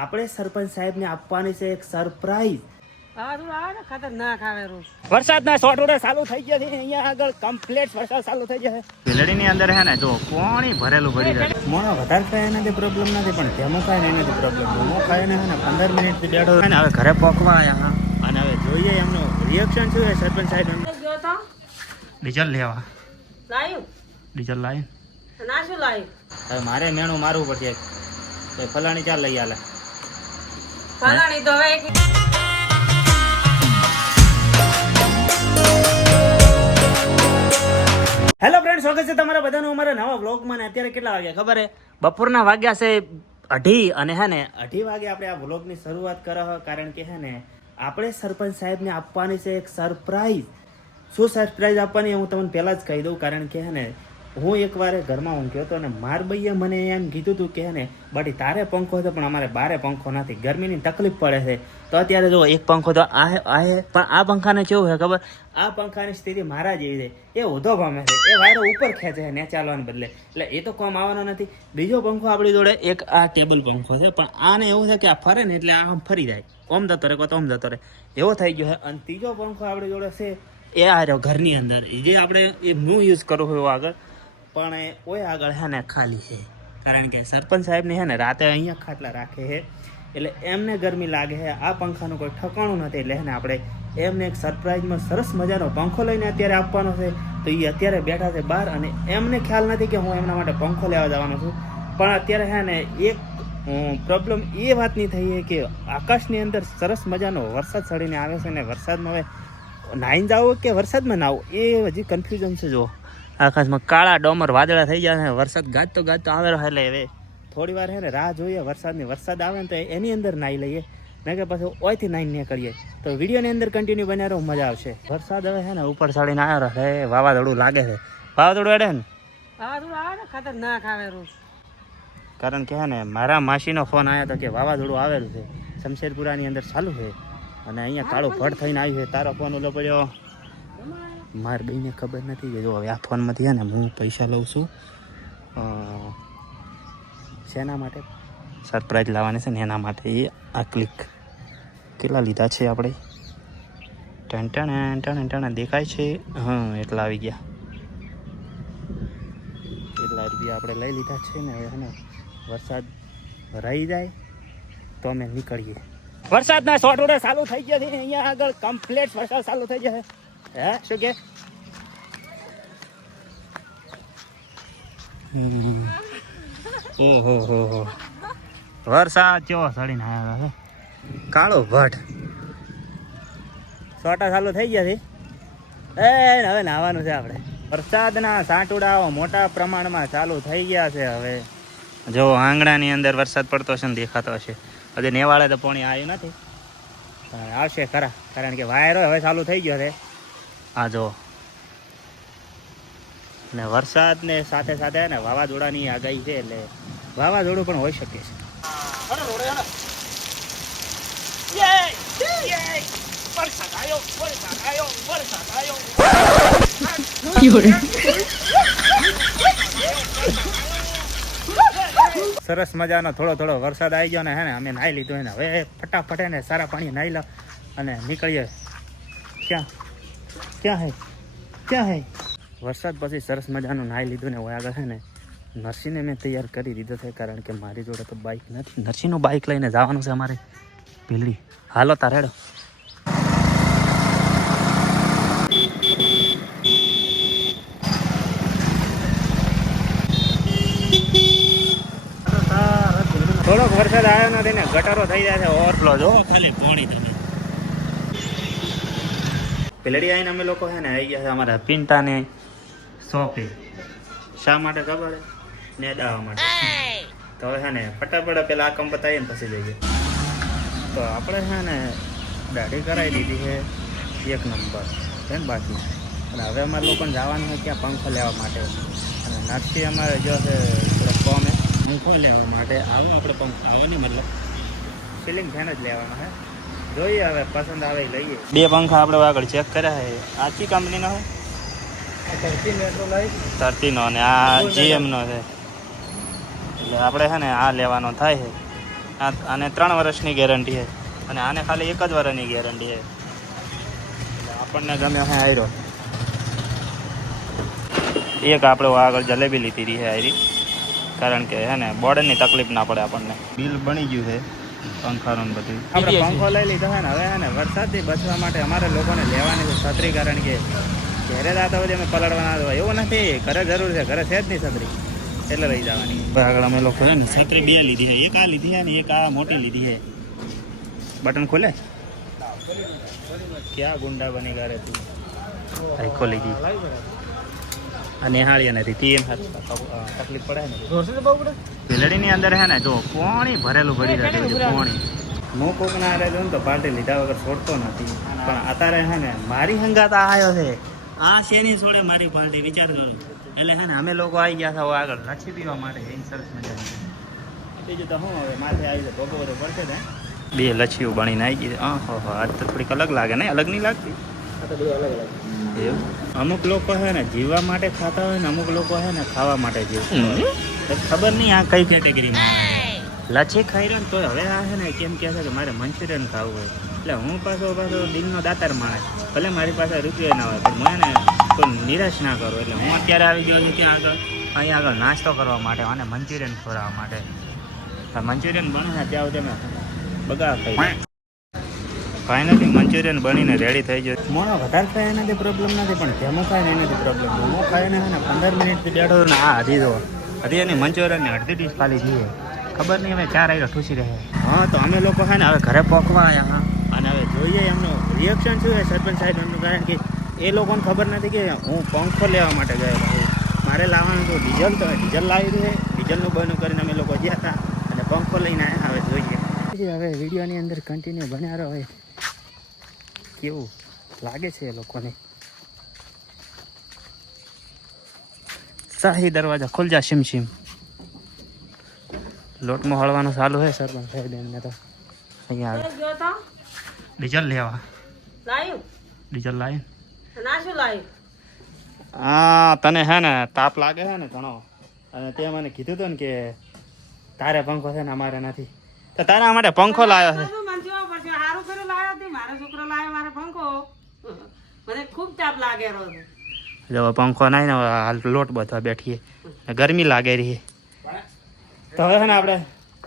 આપણે સરપંચ સાહેબને આપવાની છે એક સરપ્રાઈઝ. ખતરનાક આવે રોજ વરસાદના સોટોડા ચાલુ થઈ ગયા છે અહીંયા આગળ કમ્પ્લીટ વરસાદ ચાલુ થઈ જશે. ભીલડીની અંદર હે ને જો પાણી ભરેલું પડી જાય. મોણો વધારે ખાય એનાથી પ્રોબ્લેમ નથી, પણ ધેમો ખાય ને એનાથી પ્રોબ્લેમ. ધેમો ખાય ને હે ને 15 મિનિટથી બેઠો છે ને હવે ઘરે પહોંચવા આવ્યા અને હવે જોઈએ એમનું રિએક્શન શું છે. સરપંચ સાહેબ ડીઝલ લેવા ડીઝલ લાવી ના શું લાવ્યું હવે મારે મેણું મારવું પડશે. ફલાણી ચાલ લઈ આલે ફલાણી તો હવે હેલો ફ્રેન્ડ, સ્વાગત છે તમારા બધાનું અમારા નવા વ્લોગમાં. ને અત્યારે કેટલા વાગ્યા ખબર હે? બપોરના વાગ્યા છે 2:30 અને હે ને 2:30 વાગે આપણે આ વ્લોગની શરૂઆત કરા, કારણ કે હે ને આપણે સરપંચ સાહેબને આપવાની છે એક સરપ્રાઈઝ. શું સરપ્રાઈઝ આપવાની હું તમને પહેલાં જ કહી દઉં, કારણ કે હે ને હું એકવાર ઘરમાં ઊંઘ્યો હતો અને માર ભાઈએ મને એમ કીધું હતું કે હે ને બાટી તારે પંખો હતો પણ અમારે બારે પંખો નથી, ગરમીની તકલીફ પડે છે. તો અત્યારે જો એક પંખો તો આ પણ આ પંખાને કેવું છે ખબર? આ પંખાની સ્થિતિ મારા જેવી છે, એ ઊંધો ગમે છે, એ વાયરો ઉપર ખેંચે છે ને ચાલવાને બદલે, એટલે એ તો કોમ આવવાનો નથી. બીજો પંખો આપણી જોડે એક આ ટેબલ પંખો છે, પણ આને એવું છે કે આ ફરે ને એટલે આમ ફરી જાય, ઓમ જતો રહે ઓમ જતો રહે, એવો થઈ ગયો છે. અને ત્રીજો પંખો આપણી જોડે છે એ આ રહ્યો ઘરની અંદર, જે આપણે એ હું યુઝ કરું છું આગળ, પણ ઓય આગળ હે ને ખાલી છે, કારણ કે સરપંચ સાહેબને હે ને રાતે અહીંયા ખાટલા રાખે છે, એટલે એમને ગરમી લાગે છે. આ પંખાનું કોઈ ઠકાણું નથી, એટલે હે ને આપણે એમને એક સરપ્રાઈઝમાં સરસ મજાનો પંખો લઈને અત્યારે આપવાનો છે. તો એ અત્યારે બેઠા છે બહાર અને એમને ખ્યાલ નથી કે હું એમના માટે પંખો લેવા જવાનો છું. પણ અત્યારે હે ને એક પ્રોબ્લેમ એ વાતની થઈ છે કે આકાશની અંદર સરસ મજાનો વરસાદ ચડીને આવે છે, ને વરસાદમાં હવે નાહીને જવું કે વરસાદમાં નાવું એ હજી કન્ફ્યુઝન છે. જો આકાશમાં કાળા ડોમર વાદળા થઈ જાય છે, વરસાદ ગાજતો આવેલો, એટલે હવે થોડી વાર હે ને રાહ જોઈએ વરસાદની. વરસાદ આવે ને તો એની અંદર નાહી લઈએ, ને કે પછી ઓયથી નાહી નીકળીએ. તો વિડીયોની અંદર કન્ટિન્યુ બન્યા રહો, મજા આવશે. વરસાદ હવે છે ને ઉપર ચડીને આવ્યો છે, વાવાઝોડું લાગે છે. વાવાઝોડું એડે ને ખતરનાક આવે રોજ, કારણ કે હે ને મારા માસીનો ફોન આવ્યો હતો કે વાવાઝોડું આવેલું છે, શમશેરપુરાની અંદર ચાલુ છે અને અહીંયા કાળું ભડ થઈને આવ્યું છે. તારો ફોન ઓલો પડ્યો, માર બેને ખબર નથી કે જો હવે આ ફોનમાંથી હે ને હું પૈસા લઉં છું શેના માટે? સરપ્રાઈઝ લાવવાની છે ને એના માટે. એ આ ક્લિક કેટલા લીધા છે આપણે? ટણ દેખાય છે, હા એટલા આવી ગયા. એટલા રૂપિયા આપણે લઈ લીધા છે ને. હવે ને વરસાદ રહી જાય તો અમે નીકળીએ. વરસાદના સોટોડા ચાલુ થઈ ગયા છે અહીંયા આગળ, કમ્પ્લીટ વરસાદ ચાલુ થઈ જશે. હે શું કે ઓહો વરસાદ કેવો ચડીને આવ્યો છે, કાળો ભટ. સોટા ચાલુ થઈ ગયા છે હવે નાહવાનું છે આપણે. વરસાદના સાંટોડાઓ મોટા પ્રમાણમાં ચાલુ થઈ ગયા છે. હવે જો આંગણાની અંદર વરસાદ પડતો હશે ને દેખાતો હશે. હજી નેવાળે તો પાણી આવ્યું નથી, પણ આવશે ખરા, કારણ કે વાયરો હવે ચાલુ થઈ ગયો છે. આ જો ને વરસાદને સાથે સાથે ને વાવાઝોડાની આગાહી છે, એટલે વાવાઝોડું પણ હોઈ શકે છે. સરસ મજાનો થોડો વરસાદ આવી ગયો ને હે ને અમે નાહી લીધું ને હવે ફટાફટ ને સારા પાણી નાહી લો અને નીકળીએ. ક્યાં હે વરસાદ પછી સરસ મજાનું નાહી લીધું ને હોય આગળ છે ને નરસિંહને મેં તૈયાર કરી દીધો છે, કારણ કે મારી જોડે તો બાઇક નથી. નરસિંહનું બાઇક લઈને જવાનું છે અમારે ભીલડી. હાલો તારેડો. થોડોક વરસાદ આવ્યો નથી ને ગટરો થઈ જાય છે ઓવરફ્લો. જો ખાલી પાણી તમે ભીલડી આવીને અમે લોકો છે ને આવી ગયા છે અમારા પિન્ટાને શોપે. શા માટે ખબર? ને દાવા માટે. તો હવે છે ને ફટાફટ પેલા આ કામ બતાવીએ ને પછી જઈએ. તો આપણે છે ને દાઢી કરાવી દીધી છે એક નંબર છે ને બાકી. અને હવે અમારે લોકોને જવાનું છે ત્યાં પંખો લેવા માટે. અને નરસિંહ અમારે જો છે થોડો કોમે પંખો લેવા માટે આવું આપણે પંખો આવવાની મતલબ સીલિંગ ફેન જ લેવાનો છે. જોઈએ હવે પસંદ આવે લઈએ. બે પંખા આપણે આગળ ચેક કર્યા છે. આ કઈ કંપનીનો છે? ધરતીનો, અને આ GM નો છે. એટલે આપણે છે ને આ લેવાનો થાય છે. આને 3 વર્ષની ગેરંટી છે અને આને ખાલી 1 જ વર્ષની ગેરંટી છે. આપણને ગમે હે આયરો એક આપણે આગળ જલેબી લીધી રહી છે આયરી, કારણ કે હે ને બોર્ડરની તકલીફ ના પડે આપણને. બિલ બની ગયું છે પંખાનું બધું. આપણે પંખો લઈ લીધો છે ને, હવે હે ને વરસાદથી બચવા માટે અમારે લોકોને લેવાની છે છત્રી, કારણ કે ઘરે જતા હોય અમે પલળવાના હોય એવું નથી. ઘરે જરૂર છે, ઘરે છે જ નહીં છત્રી, એટલે લઈ જવાની. આગળ અમે લોકો છે ને છત્રી 2 લીધી છે, એક આ લીધી છે ને એક આ મોટી લીધી છે. બટન ખોલે ક્યાં ગુંડા બની ગયા તું, ભાઈ ખોલી ગઈ. અને હાળી નથી તીન તકલીફ પડે ને ભીલડીની અંદર હે ને જો પાણી ભરેલું ભરી રહ્યું છે. પાણી હું કોકના હારે જોઉં તો પાર્ટી લીધા વગર છોડતો નથી, પણ અત્યારે હે ને મારી હંગાત આવ્યો છે. આ શેની છોડે મારી પાર્ટી, વિચાર કરો. એટલે હે ને અમે લોકો આવી ગયા હતા આગળ લચ્છી પીવા માટે, એ સરસ મજાની. બીજું તો શું હવે માથે આવી જાય ભોગો બધો પડશે ને. 2 લચ્છીઓ બનીને આવી ગઈ. ઓહો, આજ તો થોડીક અલગ લાગે ને, અલગ નહીં લાગતી? આ તો બધું અલગ લાગે. એવું અમુક લોકો હે ને જીવવા માટે ખાતા હોય ને, અમુક લોકો હે ને ખાવા માટે જીવતા હોય. ખબર નહીં આ કઈ કેટેગરીમાં. લચ્છી ખાઈ રહ્યો ને તો હવે આ છે ને કેમ કહે છે કે મારે મંચુરિયન ખાવું હોય. એટલે હું પાછો દિલનો દાતાર માણસ, ભલે મારી પાસે રૂપિયા ના હોય, પણ મને કોઈ નિરાશ ના કરું. એટલે હું અત્યારે આવી ગયો છું ત્યાં આગળ, અહીંયા આગળ નાસ્તો કરવા માટે અને મંચુરિયન ખોરાવા માટે. મંચુરિયન બને ને ત્યાં સુધી અમે બગા ખાઈ. ફાઇનલી મંચુરિયન બનીને રેડી થઈ ગયો. મોણો વધારે ખાય એનાથી પ્રોબ્લેમ નથી, પણ જેમો ખાય ને એનાથી પ્રોબ્લેમ. મોમો ખાય ને 15 મિનિટથી બેઠો ને આ હજી તો હજી એની મંચુરિયનની અડધી ડીશ ખાલી જઈએ. ખબર નહીં હવે 4 આવ્યો ઠૂસી રહે. હા, તો અમે લોકો છે ને હવે ઘરે પહોંચવા આવ્યા હા, અને હવે જોઈએ એમનું રિએક્શન શું છે સરપંચ સાહેબ એમનું. કારણ કે એ લોકોને ખબર નથી કે હું પંખો લેવા માટે ગયો. મારે લાવવાનું હતું ડીઝલ, તો ડીઝલ લાવી દે. ડીઝલનું બંધ કરીને અમે લોકો ગયા હતા અને પંખો લઈને આવ્યા. હવે જોઈએ. હવે વિડીયોની અંદર કન્ટિન્યુ બન્યા રહો. કેવું લાગે છે એ લોકોને. શાહી દરવાજા ખુલ જા શિમ શિમ. લોટમાં હળવાનું ચાલુ છે સરપંચ સાહેબ એમને તો. અહીંયા આવે ડીઝલ લેવા. ડીઝલ લાવી. હા, તને હે ને તાપ લાગે છે ને ઘણો, અને તે મને કીધું હતું ને કે તારે પંખો છે ને અમારે નથી, તો તારા માટે પંખો લાવ્યો છે. જો પંખો નહીં ને હાલ લોટ બધવા બેઠીએ, ગરમી લાગે રહી. તો હવે છે ને આપણે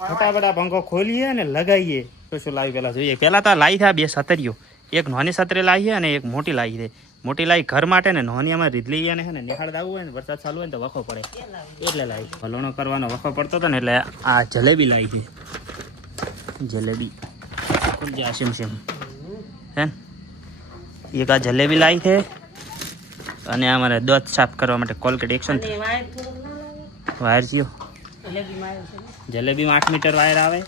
ફટાફટ આ પંખો ખોલીએ ને લગાવીએ. તો શું લાવી પેલા જોઈએ. પેલા તો લાવી થયા 2 છતરીઓ, એક નાની છતરી લાવીએ અને એક મોટી લાવી છે. મોટી લાવી ઘર માટે ને નાની અમારે રીધલી અને ને નિહાળ આવવું હોય ને વરસાદ ચાલુ હોય ને તો વખો પડે એટલે લાવી. ભલોણો કરવાનો વખો પડતો હતો ને એટલે આ જલેબી લાવી છે. જલેબી સિમ સિમ હે એક આ જલેબી લાવી છે, અને અમારે દોત સાફ કરવા માટે કોલગેટ એક્શન વાયર થયો. જલેબીમાં 8 મીટર વાયર આવે,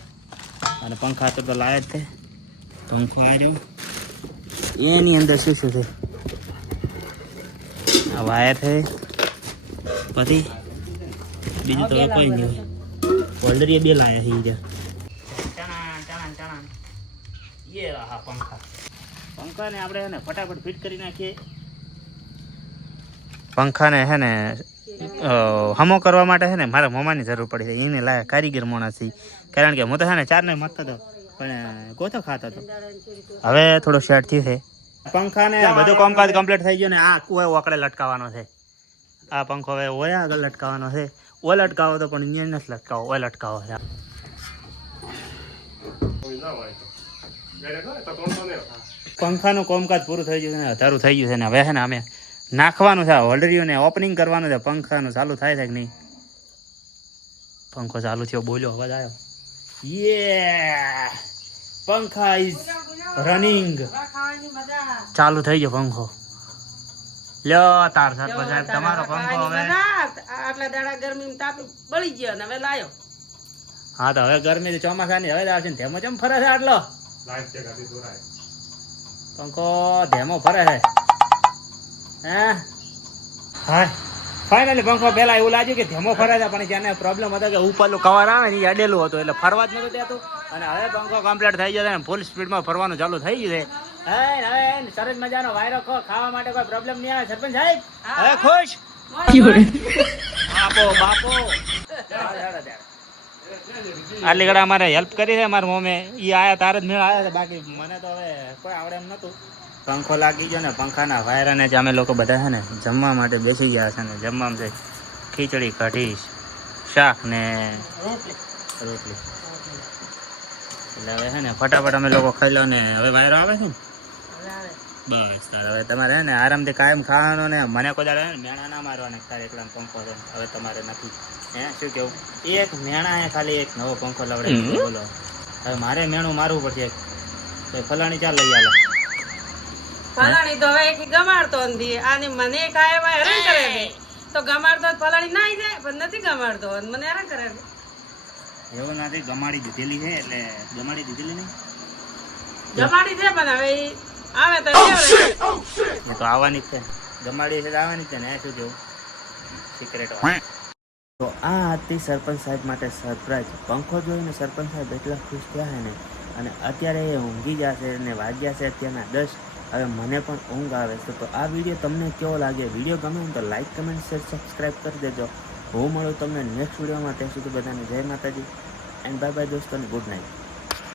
અને પંખા તો લાવે જ છે. પંખો આવ્યો એની અંદર શું શું છે આ વાયર છે, પછી બીજું તો કોઈ નહીં હોય. હોલ્ડર એ 2 લાયા છે. પંખાને આપણે હે ને ફટાફટ ફિટ કરી નાખીએ. પંખાને હે ને હમો કરવા માટે છે ને મારા મમ્માની જરૂર પડી છે. એને લાયા કારીગર માણસ છે, કારણ કે હું તો છે ને 4 ને મથતો હતો પણ ગોથો ખાતો હતો. હવે થોડો સેટ થયું છે. પંખાને બધું કામકાજ કમ્પ્લીટ થઈ ગયું ને આ કુએ ઓકડે લટકાવવાનો છે. આ પંખો હવે ઓય આગળ લટકાવવાનો છે. ઓ લટકાવો તો પણ અહીંયા નથી લટકાવો, ઓય લટકાવો છે. પંખાનું કામકાજ પૂરું થઈ ગયું છે ને અધારું થઈ ગયું છે ને હવે છે ને અમે નાખવાનું છે હોલ્ડરીઓને ઓપનિંગ કરવાનું છે. પંખાનું ચાલુ થાય છે કે નહીં? પંખો ચાલુ થયો, બોલ્યો અવાજ આવ્યો. યે પંખા ઇઝ રનિંગ. ચાલુ થઈ ગયો પંખો. લ્યો તાર સરપંચ સાહેબ તમારો પંખો હવે આટલા દાડા ગરમી તાપ બળી ગયો ને હવે લાયો. હા, તો હવે ગરમી ચોમાસાની હવે આવશે ને ધેમો ચમ ફરે છે આટલો પંખો ધેમો ફરે છે. હા, ફાઇનલી પંખો પેલા એવું લાગ્યું કે ધેમો ફરે છે, પણ ત્યાં પ્રોબ્લેમ હતો કે ઉપરનું કવર આવે ને એ અડેલું હતું એટલે ફરવા જ નતું દેતું. અને હવે પંખો કમ્પ્લીટ થઈ ગયો છે ને ફૂલ સ્પીડમાં ફરવાનું ચાલુ થઈ ગયું છે. હવે સરસ મજાનો વાયરો ખાવા માટે કોઈ પ્રોબ્લેમ નહીં આવે. સરપંચ સાહેબ હવે ખુશ? બાપો બાપો આટલી ઘડા અમારે હેલ્પ કરી છે મારા મમ્મી એ આયા તાર જ મેળ આવ્યા છે બાકી મને તો હવે કોઈ આવડે એમ નતું પંખો લાગી ગયો ને પંખાના વાયર અને અમે લોકો બધા છે ને જમવા માટે બેસી ગયા છે ને જમવામાં છે ખીચડી કઢી શાક ને રોટલી એટલે હવે છે ને ફટાફટ અમે લોકો ખાઈ લો ને હવે વાયરો આવે છે ને બસ તારે હવે તમારે હે ને આરામથી કાયમ ખાવાનો ને મને કોઈ દાડે મેણા ના મારવાના તારે એટલા પંખો છે હવે તમારે નથી હે શું કેવું એક મેણા હે ખાલી એક નવો પંખો લવડે બોલો હવે મારે મેણું મારવું પડશે તો ફલાણી ચાલ લઈ આલો ફલાણી તો હવે એક ગમાડતો નથી આને મને કાયમ હેરાન કરે છે તો ગમાડતો ફલાણી ના જાય પણ નથી ગમાડતો મને હેરાન કરે છે એવું નથી ગમાડી દીધેલી છે એટલે ગમાડી દીધેલી નહીં જમાડી છે પણ હવે ઈ આવે તો લેવડે. એ તો આવવાની જ છે ગમાડી છે તો આવવાની જ છે ને શું કેવું સિક્રેટ તો આ હતી સરપંચ સાહેબ માટે સરપ્રાઈઝ પંખો જોઈને સરપંચ સાહેબ એટલા ખુશ થયા છે ને અને અત્યારે એ ઊંઘી જશે ને વાગ્યા છે અત્યારના 10 હવે મને પણ ઊંઘ આવે છે તો આ વિડીયો તમને કેવો લાગે વિડીયો ગમે તો લાઈક કમેન્ટ શેર સબસ્ક્રાઈબ કરી દેજો હું મળું તમને નેક્સ્ટ વિડીયોમાં ત્યાં સુધી બધાને જય માતાજી એન્ડ બાય બાય દોસ્તો ને ગુડ નાઇટ